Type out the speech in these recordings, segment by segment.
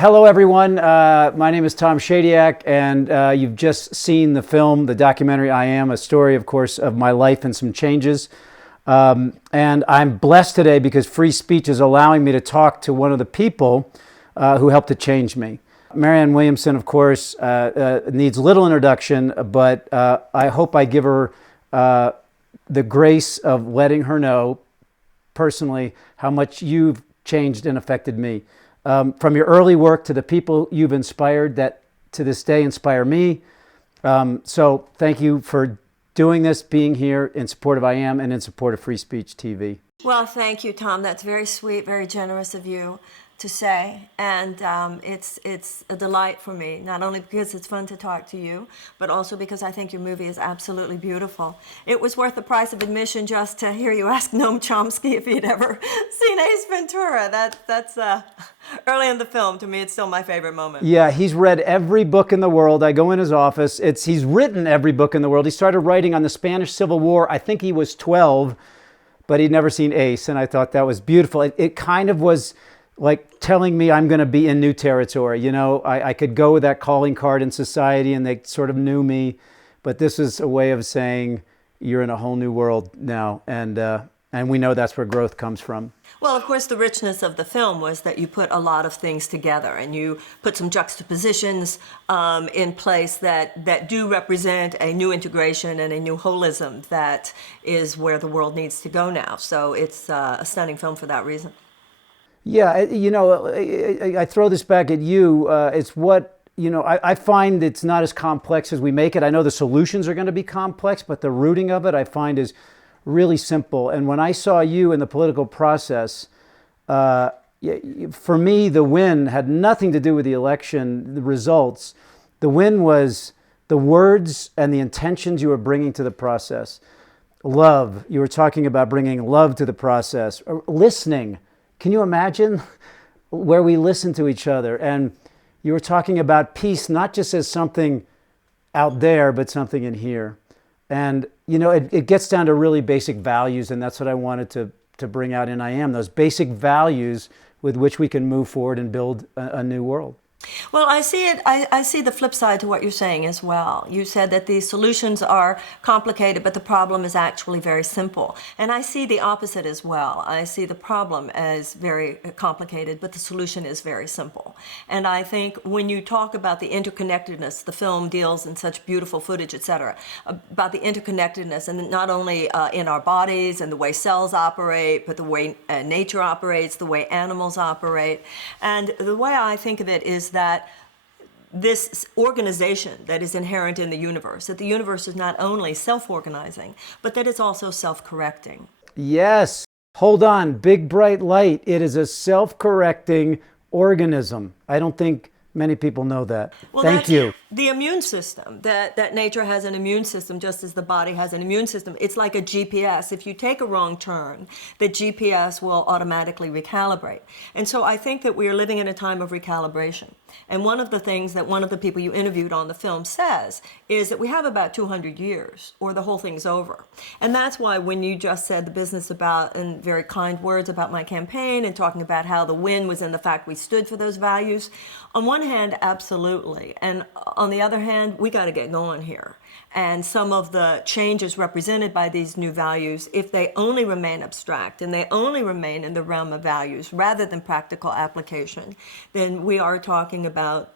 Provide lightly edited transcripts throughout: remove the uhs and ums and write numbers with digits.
Hello, everyone. My name is Tom Shadyac, and you've just seen the film, the documentary I Am, a story, of course, of my life and some changes. And I'm blessed today because free speech is allowing me to talk to one of the people who helped to change me. Marianne Williamson, of course, needs little introduction, but I hope I give her the grace of letting her know personally how much you've changed and affected me. From your early work to the people you've inspired that to this day inspire me. So thank you for doing this, being here in support of I Am and in support of Free Speech TV. Well, thank you, Tom. That's very sweet, very generous of you to say, and it's a delight for me, not only because it's fun to talk to you, but also because I think your movie is absolutely beautiful. It was worth the price of admission just to hear you ask Noam Chomsky if he'd ever seen Ace Ventura. That's early in the film. To me, it's still my favorite moment. Yeah, he's read every book in the world. I go in his office. He's written every book in the world. He started writing on the Spanish Civil War. I think he was 12, but he'd never seen Ace, and I thought that was beautiful. It kind of was like telling me I'm going to be in new territory. You know, I could go with that calling card in society and they sort of knew me, but this is a way of saying you're in a whole new world now. And we know that's where growth comes from. Well, of course, the richness of the film was that you put a lot of things together and you put some juxtapositions in place that do represent a new integration and a new holism that is where the world needs to go now. So it's a stunning film for that reason. Yeah, you know, I throw this back at you. It's what, you know, I find it's not as complex as we make it. I know the solutions are going to be complex, but the rooting of it I find is really simple. And when I saw you in the political process, for me, the win had nothing to do with the election, the results. The win was the words and the intentions you were bringing to the process. Love, you were talking about bringing love to the process. Listening. Can you imagine where we listen to each other? And you were talking about peace, not just as something out there, but something in here. And, you know, it gets down to really basic values, and that's what I wanted to bring out in I Am, those basic values with which we can move forward and build a new world. Well, I see it. I see the flip side to what you're saying as well. You said that the solutions are complicated, but the problem is actually very simple. And I see the opposite as well. I see the problem as very complicated, but the solution is very simple. And I think when you talk about the interconnectedness, the film deals in such beautiful footage, etc., about the interconnectedness, and not only in our bodies and the way cells operate, but the way nature operates, the way animals operate. And the way I think of it is that this organization that is inherent in the universe, that the universe is not only self-organizing, but that it's also self-correcting. Yes. Hold on. Big bright light. It is a self-correcting organism. I don't think many people know that. Well, thank you. The immune system, that nature has an immune system just as the body has an immune system. It's like a GPS. If you take a wrong turn, the GPS will automatically recalibrate. And so I think that we are living in a time of recalibration. And one of the things that one of the people you interviewed on the film says is that we have about 200 years or the whole thing's over. And that's why when you just said the business about, and very kind words about my campaign and talking about how the win was in the fact we stood for those values, on one hand, absolutely. And on the other hand, we got to get going here. And some of the changes represented by these new values, if they only remain abstract and they only remain in the realm of values rather than practical application, then we are talking about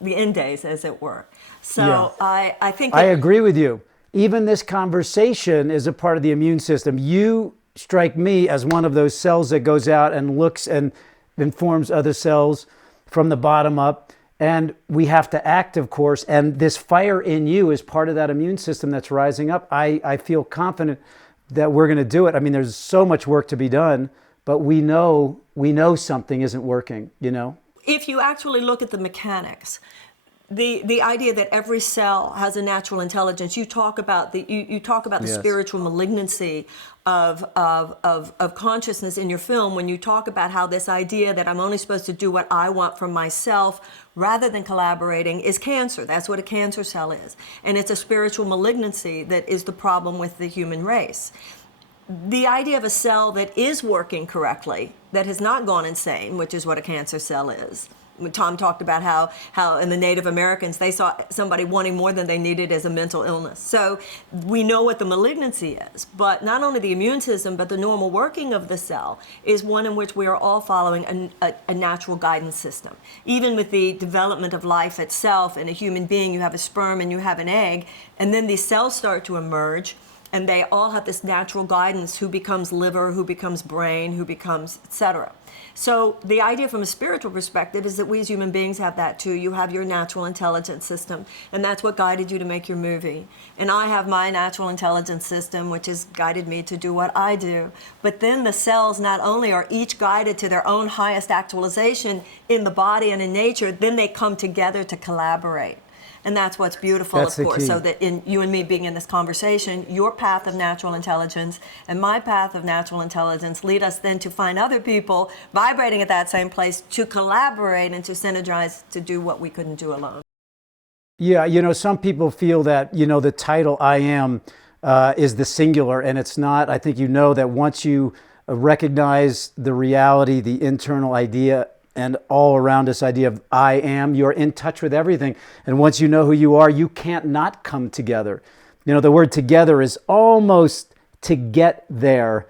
the end days, as it were. So yeah. I think I agree with you. Even this conversation is a part of the immune system. You strike me as one of those cells that goes out and looks and informs other cells from the bottom up. And we have to act, of course, and this fire in you is part of that immune system that's rising up. I feel confident that we're going to do it. I mean, there's so much work to be done, but we know something isn't working, you know? If you actually look at the mechanics, the idea that every cell has a natural intelligence, you talk about the yes. spiritual malignancy of consciousness in your film when you talk about how this idea that I'm only supposed to do what I want for myself rather than collaborating is cancer. That's what a cancer cell is. And it's a spiritual malignancy that is the problem with the human race. The idea of a cell that is working correctly, that has not gone insane, which is what a cancer cell is, Tom talked about how in the Native Americans, they saw somebody wanting more than they needed as a mental illness. So we know what the malignancy is, but not only the immune system, but the normal working of the cell is one in which we are all following a natural guidance system. Even with the development of life itself, in a human being, you have a sperm and you have an egg, and then these cells start to emerge, and they all have this natural guidance: who becomes liver, who becomes brain, who becomes etc. So the idea from a spiritual perspective is that we as human beings have that too. You have your natural intelligence system, and that's what guided you to make your movie. And I have my natural intelligence system, which has guided me to do what I do. But then the cells not only are each guided to their own highest actualization in the body and in nature, then they come together to collaborate. And that's what's beautiful, That's of the course. key. So that in you and me being in this conversation, your path of natural intelligence and my path of natural intelligence lead us then to find other people vibrating at that same place to collaborate and to synergize to do what we couldn't do alone. Yeah, some people feel that, the title I am is the singular, and it's not. I think that once you recognize the reality, the internal idea, and all around this idea of I am, you're in touch with everything. And once you know who you are, you can't not come together. The word together is almost to get there,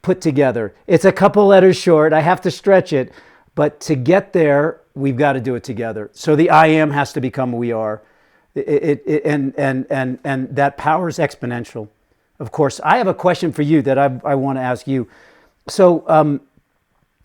put together. It's a couple letters short. I have to stretch it. But to get there, we've got to do it together. So the I am has to become we are. And that power is exponential. Of course, I have a question for you that I want to ask you. So,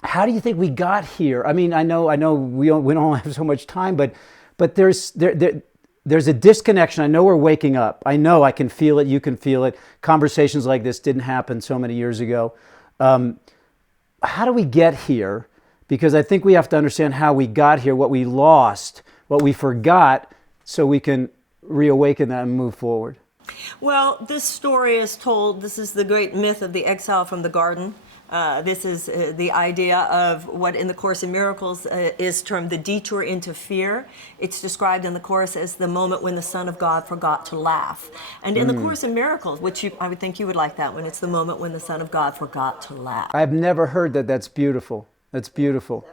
how do you think we got here? I mean, I know we don't have so much time, but there's a disconnection. I know we're waking up. I know I can feel it. You can feel it. Conversations like this didn't happen so many years ago. How do we get here? Because I think we have to understand how we got here, what we lost, what we forgot, so we can reawaken that and move forward. Well, this story is told. This is the great myth of the exile from the garden. This is the idea of what in the Course in Miracles is termed the detour into fear. It's described in the Course as the moment when the Son of God forgot to laugh. And in the Course in Miracles, which I would think you would like that one, it's the moment when the Son of God forgot to laugh. I've never heard that. That's beautiful. That's beautiful.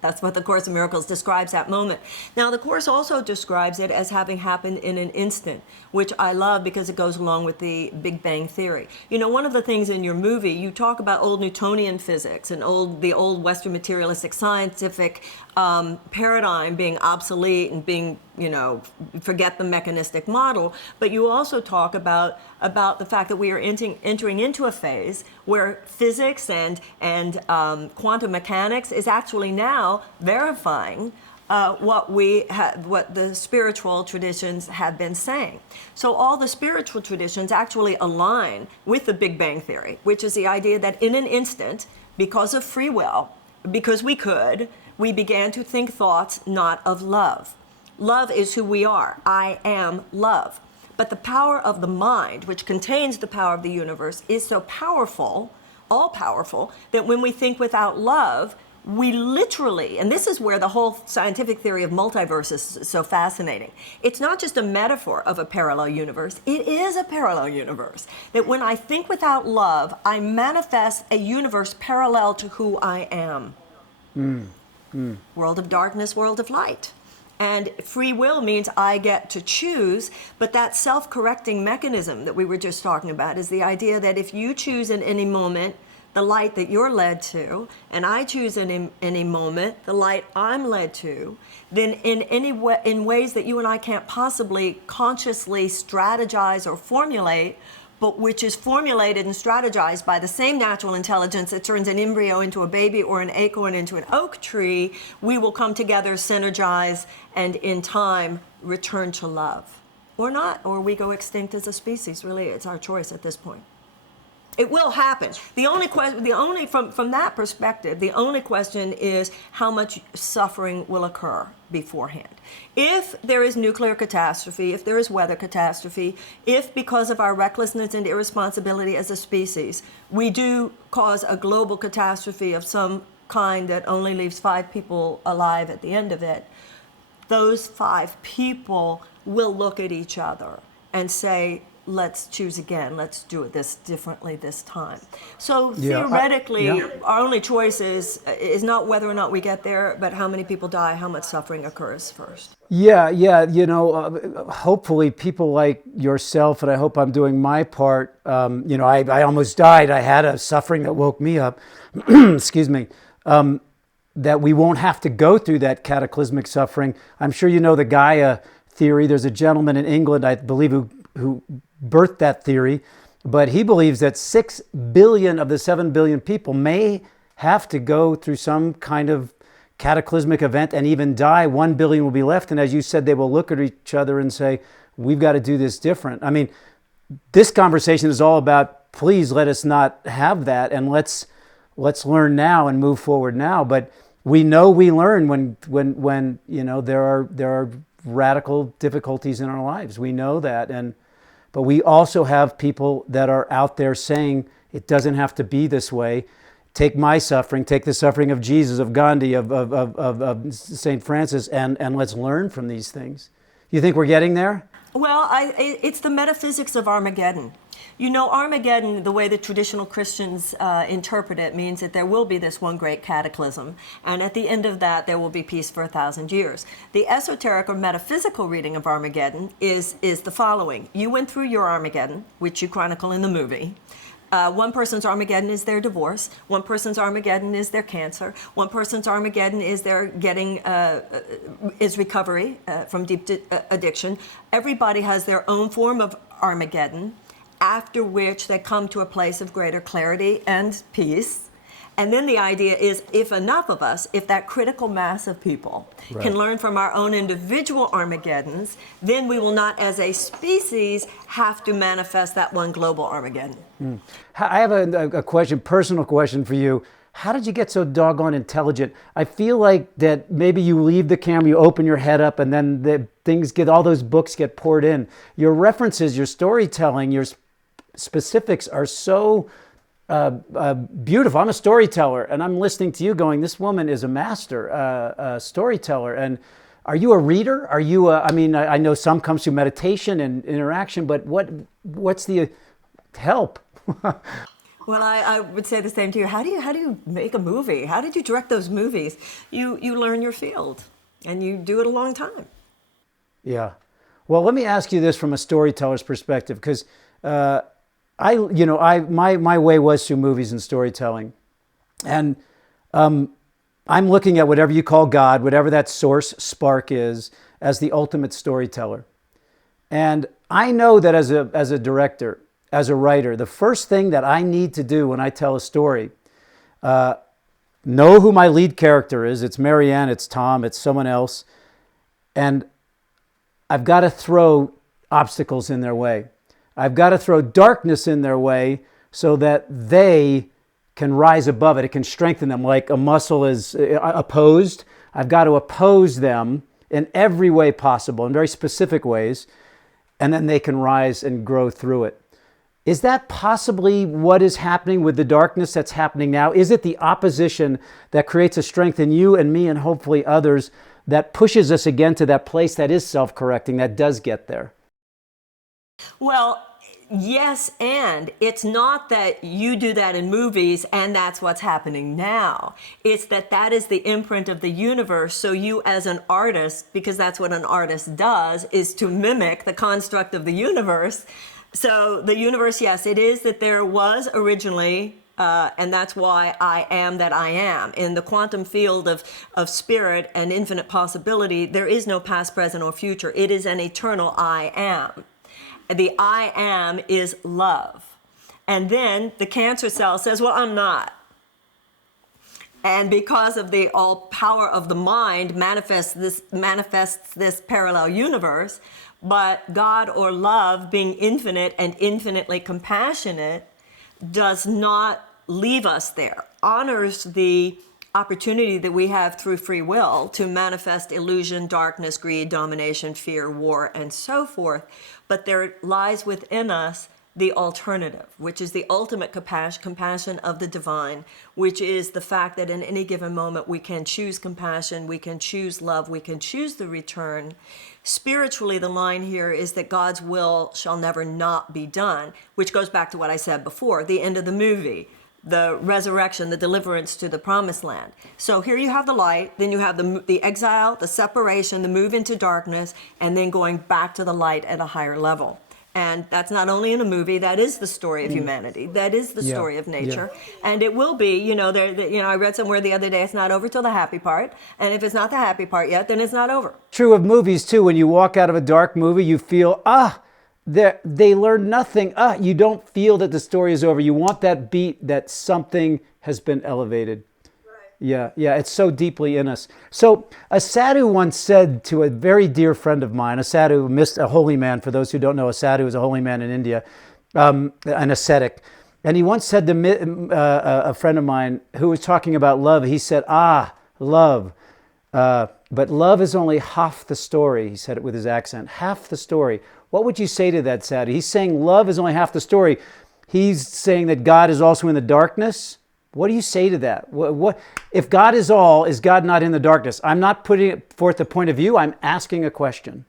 That's what the Course in Miracles describes that moment. Now, the Course also describes it as having happened in an instant, which I love because it goes along with the Big Bang Theory. One of the things in your movie, you talk about old Newtonian physics and the old Western materialistic scientific paradigm being obsolete and being, forget the mechanistic model. But you also talk about the fact that we are entering into a phase where physics and quantum mechanics is actually now verifying what the spiritual traditions have been saying. So all the spiritual traditions actually align with the Big Bang Theory, which is the idea that in an instant, because of free will, because we began to think thoughts not of love. Love is who we are. I am love. But the power of the mind, which contains the power of the universe, is so powerful, all powerful, that when we think without love, we literally, and this is where the whole scientific theory of multiverses is so fascinating. It's not just a metaphor of a parallel universe, it is a parallel universe. That when I think without love, I manifest a universe parallel to who I am. World of darkness, world of light. And free will means I get to choose, but that self-correcting mechanism that we were just talking about is the idea that if you choose in any moment the light that you're led to, and I choose in any moment the light I'm led to, then in ways that you and I can't possibly consciously strategize or formulate, but which is formulated and strategized by the same natural intelligence that turns an embryo into a baby or an acorn into an oak tree, we will come together, synergize, and in time return to love. Or not, or we go extinct as a species. Really, it's our choice at this point. It will happen. From that perspective, the only question is how much suffering will occur beforehand. If there is nuclear catastrophe, if there is weather catastrophe, if because of our recklessness and irresponsibility as a species, we do cause a global catastrophe of some kind that only leaves 5 people alive at the end of it, those 5 people will look at each other and say, let's choose again. Let's do it this differently this time. So Yeah, theoretically, yeah. our only choice is not whether or not we get there, but how many people die, how much suffering occurs first. Yeah, yeah. Hopefully people like yourself, and I hope I'm doing my part. I almost died. I had a suffering that woke me up. Excuse me. That we won't have to go through that cataclysmic suffering. I'm sure you know the Gaia theory. There's a gentleman in England, I believe, who birthed that theory, but he believes that 6 billion of the 7 billion people may have to go through some kind of cataclysmic event and even die. 1 billion will be left. And as you said, they will look at each other and say, we've got to do this different. I mean, this conversation is all about, please let us not have that, and let's learn now and move forward now. But we know we learn when there are radical difficulties in our lives. We know that, but we also have people that are out there saying it doesn't have to be this way. Take my suffering, take the suffering of Jesus, of Gandhi, of St. Francis, and let's learn from these things. You think we're getting there? Well, it's the metaphysics of Armageddon. You know, Armageddon, the way the traditional Christians interpret it, means that there will be this one great cataclysm, and at the end of that, there will be peace for 1,000 years. The esoteric or metaphysical reading of Armageddon is the following. You went through your Armageddon, which you chronicle in the movie. One person's Armageddon is their divorce. One person's Armageddon is their cancer. One person's Armageddon is their is recovery from deep addiction. Everybody has their own form of Armageddon, after which they come to a place of greater clarity and peace. And then the idea is, if enough of us, if that critical mass of people can learn from our own individual Armageddons, then we will not as a species have to manifest that one global Armageddon. I have a question, personal question for you. How did you get so doggone intelligent? I feel like that maybe you leave the camera, you open your head up, and then all those books get poured in. Your references, your storytelling, your specifics are so beautiful. I'm a storyteller, and I'm listening to you going, this woman is a master storyteller. And are you a reader? Are you I know some comes through meditation and interaction, but what's the help? Well, I would say the same to you. How do you make a movie? How did you direct those movies? You learn your field, and you do it a long time. Yeah. Well, let me ask you this from a storyteller's perspective, because my way was through movies and storytelling, and I'm looking at whatever you call God, whatever that source spark is, as the ultimate storyteller. And I know that as a director, as a writer, the first thing that I need to do when I tell a story, know who my lead character is. It's Marianne, it's Tom, it's someone else, and I've got to throw obstacles in their way. I've got to throw darkness in their way so that they can rise above it. It can strengthen them like a muscle is opposed. I've got to oppose them in every way possible, in very specific ways, and then they can rise and grow through it. Is that possibly what is happening with the darkness that's happening now? Is it the opposition that creates a strength in you and me and hopefully others that pushes us again to that place that is self-correcting, that does get there? Well, yes, and it's not that you do that in movies and that's what's happening now. It's that is the imprint of the universe. So you as an artist, because that's what an artist does, is to mimic the construct of the universe. So the universe, yes, it is that there was originally, and that's why I am that I am. In the quantum field of spirit and infinite possibility, there is no past, present, or future. It is an eternal I am. The I am is love. And then the cancer cell says, well, I'm not. And because of the all power of the mind manifests this parallel universe, but God or love, being infinite and infinitely compassionate, does not leave us there, honors the opportunity that we have through free will to manifest illusion, darkness, greed, domination, fear, war, and so forth. But there lies within us the alternative, which is the ultimate compassion of the divine, which is the fact that in any given moment we can choose compassion, we can choose love, we can choose the return. Spiritually, the line here is that God's will shall never not be done, which goes back to what I said before, the end of the movie, the resurrection, the deliverance to the promised land. So here you have the light, then you have the exile, the separation, the move into darkness, and then going back to the light at a higher level. And that's not only in a movie, that is the story of humanity. That is the story of nature. And it will be, I read somewhere the other day, it's not over till the happy part. And if it's not the happy part yet, then it's not over. True of movies too. When you walk out of a dark movie, you feel, they learned nothing. You don't feel that the story is over. You want that beat that something has been elevated. Yeah, it's so deeply in us. So a sadhu once said to a very dear friend of mine, a sadhu, a holy man, for those who don't know, a sadhu is a holy man in India, an ascetic. And he once said to a friend of mine who was talking about love, he said, love. But love is only half the story. He said it with his accent, half the story. What would you say to that sadhu? He's saying love is only half the story. He's saying that God is also in the darkness. What do you say to that? What if God is all, is God not in the darkness? I'm not putting forth a point of view. I'm asking a question.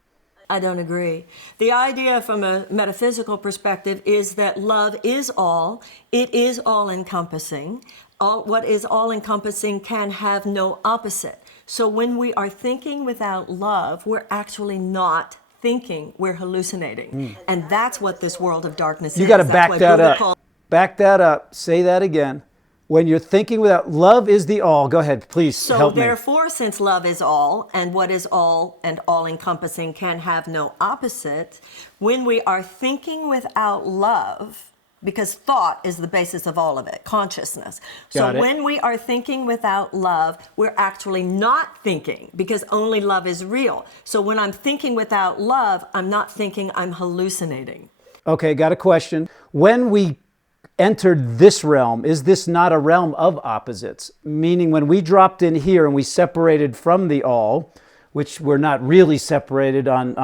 I don't agree. The idea from a metaphysical perspective is that love is all. It is all-encompassing. What is all-encompassing can have no opposite. So when we are thinking without love, we're actually not thinking, we're hallucinating. And that's what this world of darkness is. You got to back that up. Back that up. Say that again. When you're thinking without, love is the all. Go ahead, please help me. So therefore, since love is all, and what is all and all-encompassing can have no opposite, when we are thinking without love, because thought is the basis of all of it, consciousness. So when we are thinking without love, we're actually not thinking, because only love is real. So when I'm thinking without love, I'm not thinking, I'm hallucinating. Okay, got a question. When we entered this realm, is this not a realm of opposites? Meaning when we dropped in here and we separated from the all, which we're not really separated on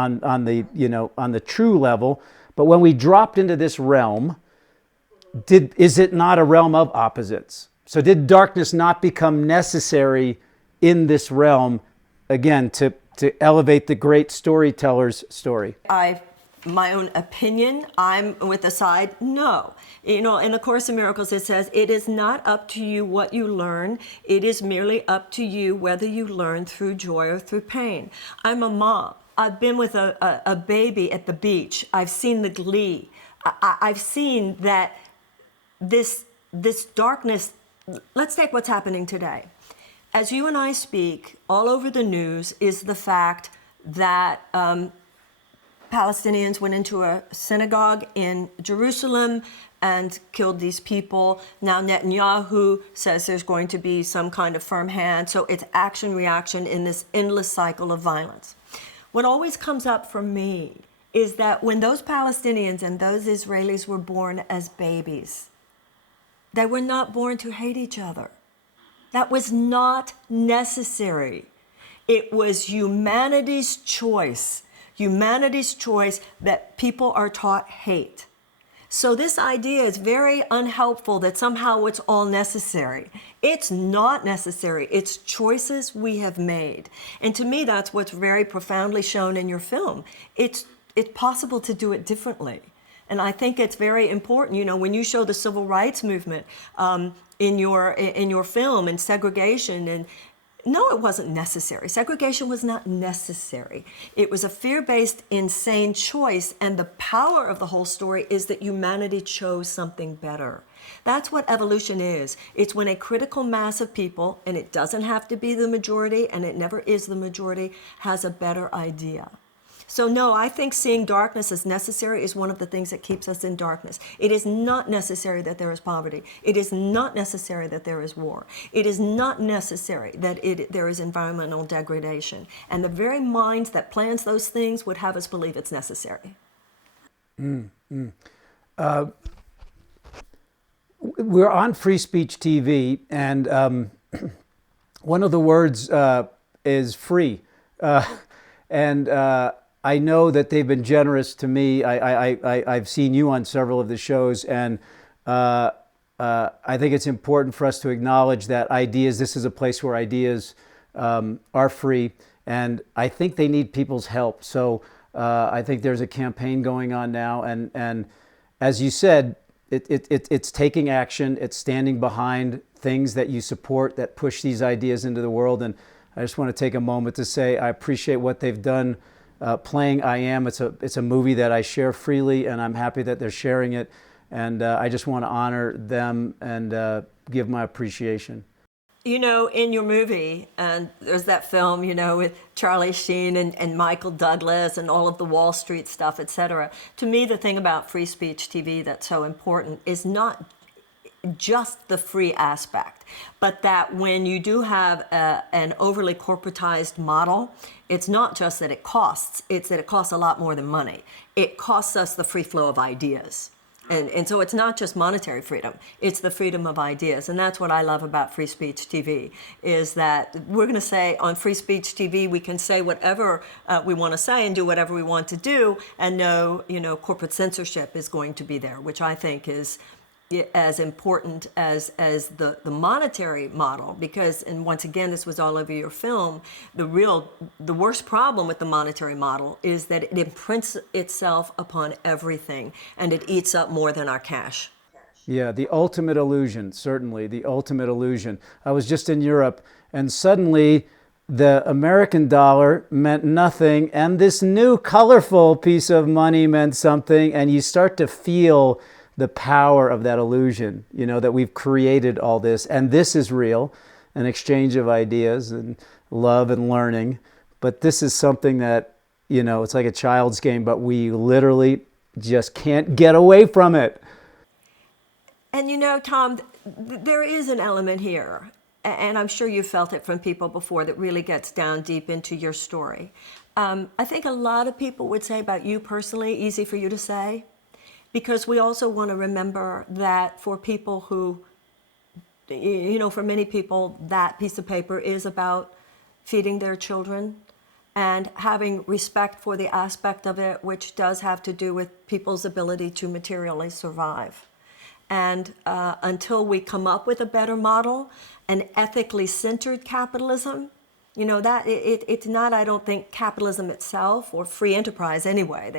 the true level, but when we dropped into this realm, is it not a realm of opposites? So did darkness not become necessary in this realm, again, to elevate the great storyteller's story? My own opinion, I'm with the side, no. In the Course in Miracles, it says, it is not up to you what you learn. It is merely up to you whether you learn through joy or through pain. I'm a mom. I've been with a baby at the beach. I've seen the glee. I've seen that this darkness, let's take what's happening today. As you and I speak, all over the news is the fact that Palestinians went into a synagogue in Jerusalem and killed these people. Now Netanyahu says there's going to be some kind of firm hand. So it's action-reaction in this endless cycle of violence. What always comes up for me is that when those Palestinians and those Israelis were born as babies, they were not born to hate each other. That was not necessary. It was humanity's choice that people are taught hate. So this idea is very unhelpful that somehow it's all necessary. It's not necessary. It's choices we have made. And to me, that's what's very profoundly shown in your film. It's possible to do it differently. And I think it's very important, when you show the civil rights movement in your film and segregation, and no, it wasn't necessary. Segregation was not necessary. It was a fear-based, insane choice, and the power of the whole story is that humanity chose something better. That's what evolution is. It's when a critical mass of people, and it doesn't have to be the majority, and it never is the majority, has a better idea. So no, I think seeing darkness as necessary is one of the things that keeps us in darkness. It is not necessary that there is poverty. It is not necessary that there is war. It is not necessary that there is environmental degradation. And the very minds that plans those things would have us believe it's necessary. We're on Free Speech TV, and one of the words is free. And I know that they've been generous to me. I've seen you on several of the shows, and I think it's important for us to acknowledge that this is a place where ideas are free, and I think they need people's help. So I think there's a campaign going on now, and as you said, it's taking action. It's standing behind things that you support that push these ideas into the world. And I just want to take a moment to say I appreciate what they've done playing I Am. It's a movie that I share freely, and I'm happy that they're sharing it. And I just want to honor them and give my appreciation. In your movie, and there's that film, with Charlie Sheen and Michael Douglas and all of the Wall Street stuff, etc. To me, the thing about free speech TV that's so important is not just the free aspect, but that when you do have an overly corporatized model, it's not just that it costs, it's that it costs a lot more than money. It costs us the free flow of ideas. And so it's not just monetary freedom, it's the freedom of ideas. And that's what I love about free speech TV, is that we're going to say on free speech TV, we can say whatever we want to say and do whatever we want to do, and no, corporate censorship is going to be there, which I think is as important as the monetary model, because, and once again, this was all over your film, the worst problem with the monetary model is that it imprints itself upon everything, and it eats up more than our cash. Yeah, the ultimate illusion, certainly, the ultimate illusion. I was just in Europe, and suddenly the American dollar meant nothing, and this new colorful piece of money meant something, and you start to feel the power of that illusion, that we've created all this, and this is real, an exchange of ideas and love and learning. But this is something that, it's like a child's game, but we literally just can't get away from it. And Tom, there is an element here, and I'm sure you've felt it from people before, that really gets down deep into your story. I think a lot of people would say about you personally, easy for you to say, because we also want to remember that for people who, for many people, that piece of paper is about feeding their children and having respect for the aspect of it, which does have to do with people's ability to materially survive. And until we come up with a better model, an ethically centered capitalism, that it's not, I don't think, capitalism itself or free enterprise anyway.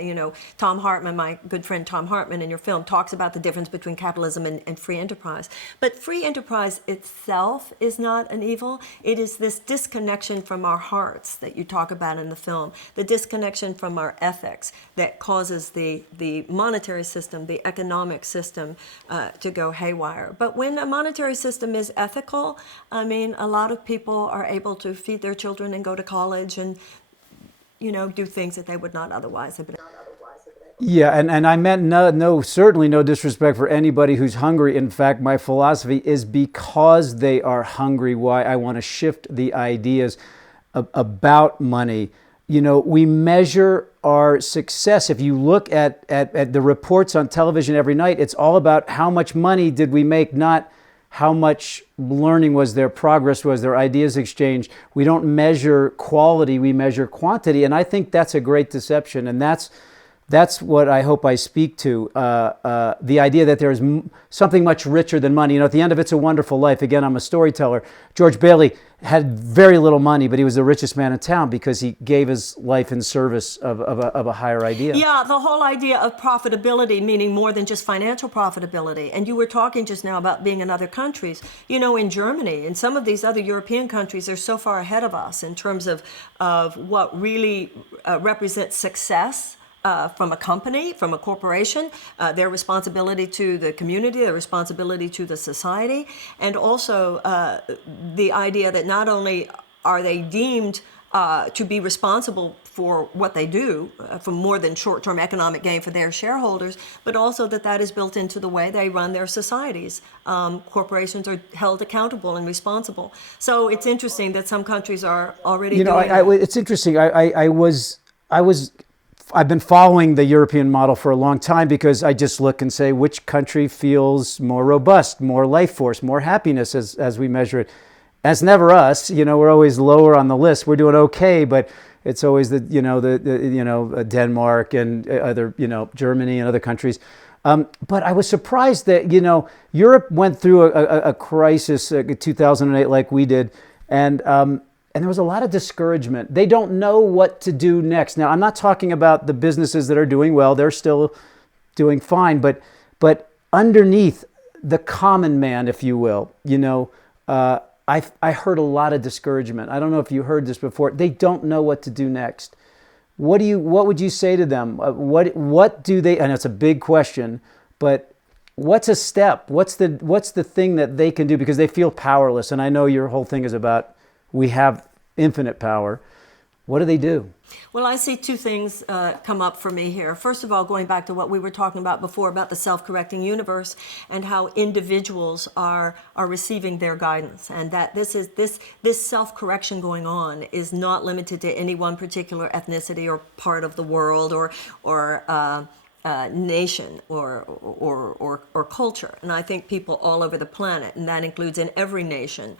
Tom Hartman, my good friend Tom Hartman in your film, talks about the difference between capitalism and free enterprise. But free enterprise itself is not an evil. It is this disconnection from our hearts that you talk about in the film, the disconnection from our ethics that causes the monetary system, the economic system to go haywire. But when a monetary system is ethical, a lot of people are able to feed their children and go to college and do things that they would not otherwise have been. Yeah, and I meant certainly no disrespect for anybody who's hungry. In fact, my philosophy is because they are hungry, why I want to shift the ideas about money. We measure our success. If you look at the reports on television every night, it's all about how much money did we make, not how much learning was there, progress was there, ideas exchanged. We don't measure quality, we measure quantity. And I think that's a great deception. And that's what I hope I speak to, the idea that there is something much richer than money. At the end of It's a Wonderful Life, again, I'm a storyteller, George Bailey had very little money, but he was the richest man in town because he gave his life in service of a higher idea. Yeah, the whole idea of profitability, meaning more than just financial profitability. And you were talking just now about being in other countries. In Germany and some of these other European countries, they're so far ahead of us in terms of what really represents success. From a company, from a corporation, their responsibility to the community, their responsibility to the society, and also the idea that not only are they deemed to be responsible for what they do, for more than short-term economic gain for their shareholders, but also that is built into the way they run their societies. Corporations are held accountable and responsible. So it's interesting that some countries are already doing that. It's interesting. I've been following the European model for a long time because I just look and say which country feels more robust, more life force, more happiness as we measure it. And it's never us. We're always lower on the list. We're doing okay, but it's always Denmark and other, Germany and other countries. But I was surprised that, Europe went through a crisis in 2008 like we did. And there was a lot of discouragement. They don't know what to do next. Now, I'm not talking about the businesses that are doing well. They're still doing fine. But underneath, the common man, if you will, I heard a lot of discouragement. I don't know if you heard this before. They don't know what to do next. What would you say to them? What do they? And it's a big question, but what's a step? What's the thing that they can do, because they feel powerless? And I know your whole thing is about we have infinite power. What do they do? Well, I see two things come up for me here. First of all, going back to what we were talking about before about the self-correcting universe and how individuals are receiving their guidance, and that this self-correction going on is not limited to any one particular ethnicity or part of the world or nation or culture. And I think people all over the planet, and that includes in every nation,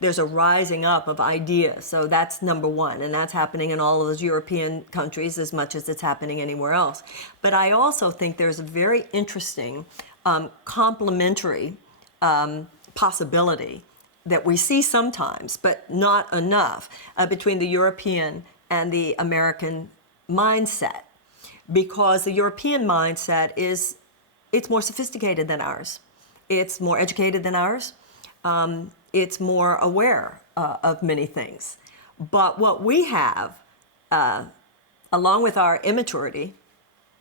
there's a rising up of ideas. So that's number one, and that's happening in all of those European countries as much as it's happening anywhere else. But I also think there's a very interesting complementary possibility that we see sometimes, but not enough, between the European and the American mindset. Because the European mindset it's more sophisticated than ours. It's more educated than ours. It's more aware of many things. But what we have, along with our immaturity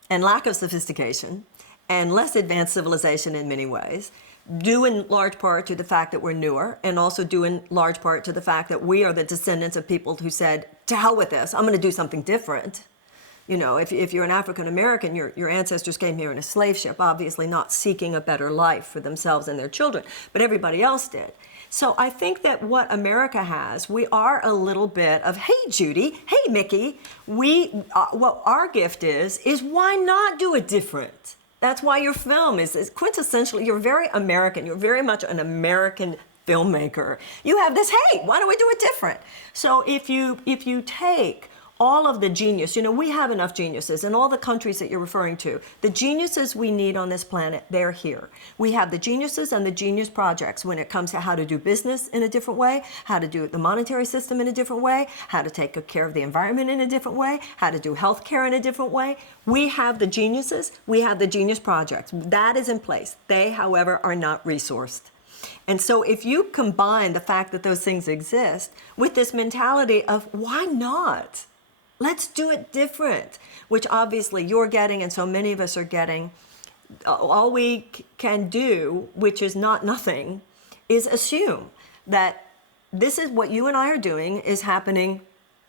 and lack of sophistication and less advanced civilization in many ways, due in large part to the fact that we're newer, and also due in large part to the fact that we are the descendants of people who said, to hell with this, I'm going to do something different. If you're an African American, your ancestors came here in a slave ship, obviously not seeking a better life for themselves and their children, but everybody else did. So I think that what America has, we are a little bit of, hey, Judy, hey, Mickey, what our gift is why not do it different? That's why your film is quintessentially, you're very American, you're very much an American filmmaker. You have this, hey, why don't we do it different? So if you take all of the genius, we have enough geniuses in all the countries that you're referring to. The geniuses we need on this planet, they're here. We have the geniuses and the genius projects when it comes to how to do business in a different way, how to do the monetary system in a different way, how to take care of the environment in a different way, how to do healthcare in a different way. We have the geniuses, we have the genius projects. That is in place. They, however, are not resourced. And so if you combine the fact that those things exist with this mentality of why not? Let's do it different, which obviously you're getting and so many of us are getting. All we can do, which is not nothing, is assume that this is what you and I are doing is happening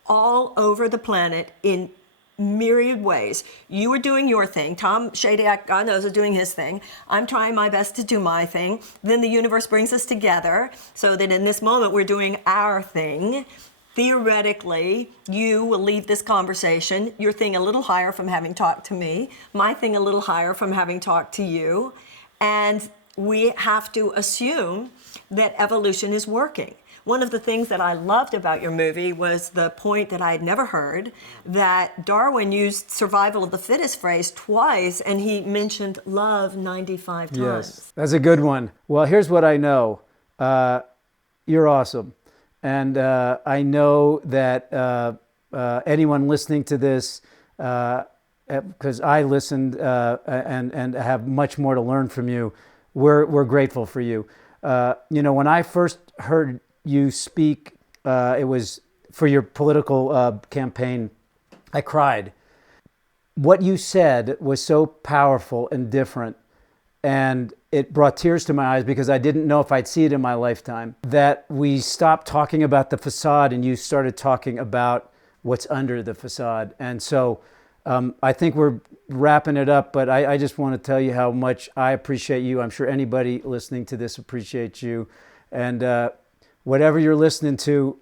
all over the planet in myriad ways. You are doing your thing. Tom Shadyac, God knows, is doing his thing. I'm trying my best to do my thing. Then the universe brings us together so that in this moment we're doing our thing. Theoretically, you will leave this conversation, your thing a little higher from having talked to me, my thing a little higher from having talked to you, and we have to assume that evolution is working. One of the things that I loved about your movie was the point that I had never heard, that Darwin used survival of the fittest phrase twice, and he mentioned love 95 times. Yes, that's a good one. Well, here's what I know. You're awesome. And I know that anyone listening to this, because I listened and have much more to learn from you, we're grateful for you. When I first heard you speak, it was for your political campaign, I cried. What you said was so powerful and different, and it brought tears to my eyes because I didn't know if I'd see it in my lifetime. That we stopped talking about the facade and you started talking about what's under the facade. And so I think we're wrapping it up, but I just want to tell you how much I appreciate you. I'm sure anybody listening to this appreciates you. And whatever you're listening to,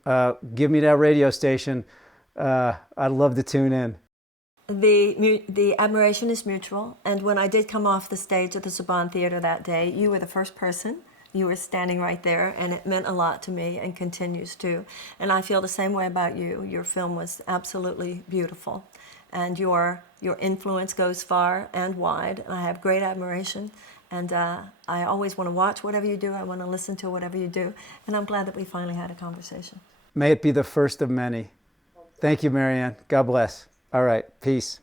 give me that radio station. I'd love to tune in. The admiration is mutual, and when I did come off the stage at the Saban Theater that day, you were the first person, you were standing right there, and it meant a lot to me and continues to. And I feel the same way about you. Your film was absolutely beautiful, and your influence goes far and wide, and I have great admiration. And I always want to watch whatever you do. I want to listen to whatever you do. And I'm glad that we finally had a conversation. May it be the first of many. Thank you, Marianne. God bless. All right. Peace.